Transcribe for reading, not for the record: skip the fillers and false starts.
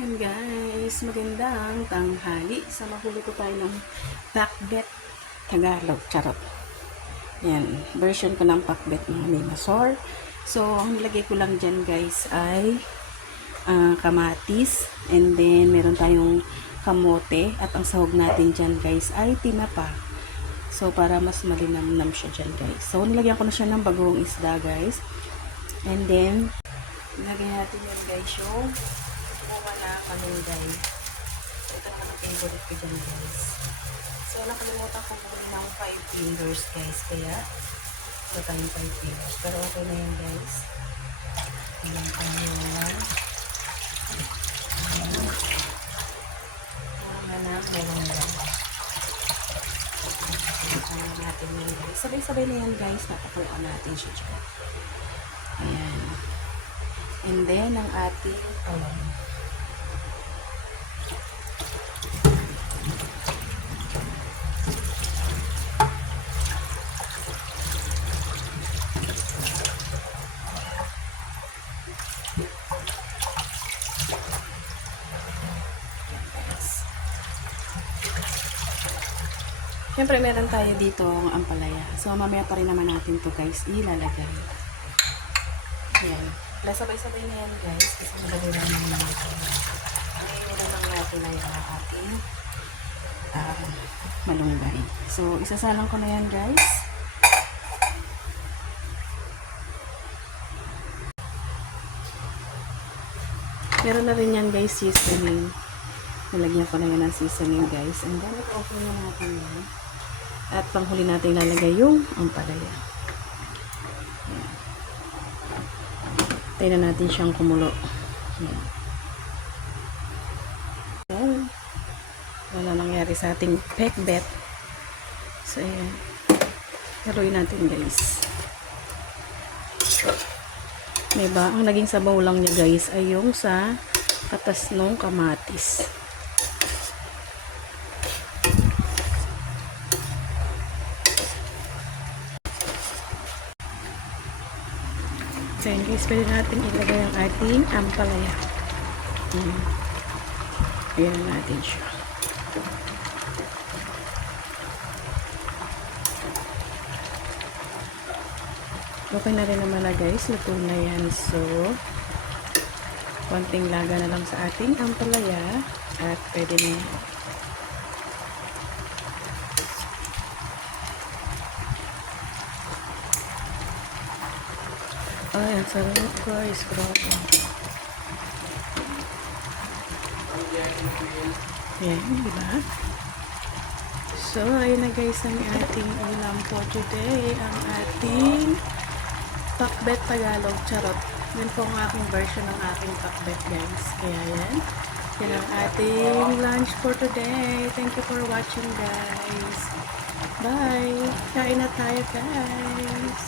Yan guys, magandang tanghali. So, magluluto tayo ng pakbet Tagalog. Charot. Yan, version ko ng pakbet ng Amenasor. So, ang nilagay ko lang dyan guys ay kamatis. And then, meron tayong kamote. At ang sahog natin dyan guys ay tinapa. So, para mas malinamnam siya dyan guys. So, nilagyan ko na siya ng bagong isda guys. And then, nilagyan natin yan guys yung kuha na kanunday. So, ito naman ang favorite ko dyan guys. So, nakalimutan ko muna ng 5 fingers guys. Kaya, ito tayong 5 fingers. Pero okay na yan guys. Ayan tayo yan. Meron lang. Ayan natin yan guys. Sabay-sabay na yan guys. Napakulaan natin siya dyan. Ayan. And then, ang ating siyempre, meron tayo dito ang ampalaya. So, mamaya pa rin naman natin to guys ilalagay. Ayan. Sabay-sabay na yan guys. Kasi nilagay lang naman natin. Ngayon lang natin na yung ating malunggay. So, isasalang ko na yan guys. Meron na rin yan guys seasoning. Nalagyan ko na yan ng seasoning guys. And then, ito-open na natin yan. At panghuli natin ilalagay yung ampalaya. Tayo na natin siyang kumulo. Ayan. Ayan. Wala nangyari sa ating pakbet. So, ayan. Haluin natin guys. Diba? Ang naging sabaw lang niya guys ay yung sa katas ng kamatis. So, yun guys, pwede natin ilagay ang ating ampalaya. Ayan natin siya. Okay na rin naman na guys. Luto na yan. So, konting laga na lang sa ating ampalaya. At pwede na yan. Ay, ang sarap guys. Grabe. Yan, diba? So, ayun na guys ang ating ulam for today. Ang ating pakbet Tagalog. Charot. Yun po ang aking version ng aking pakbet guys. Kaya yan. Yan ang ating lunch for today. Thank you for watching guys. Bye! Kain na tayo guys.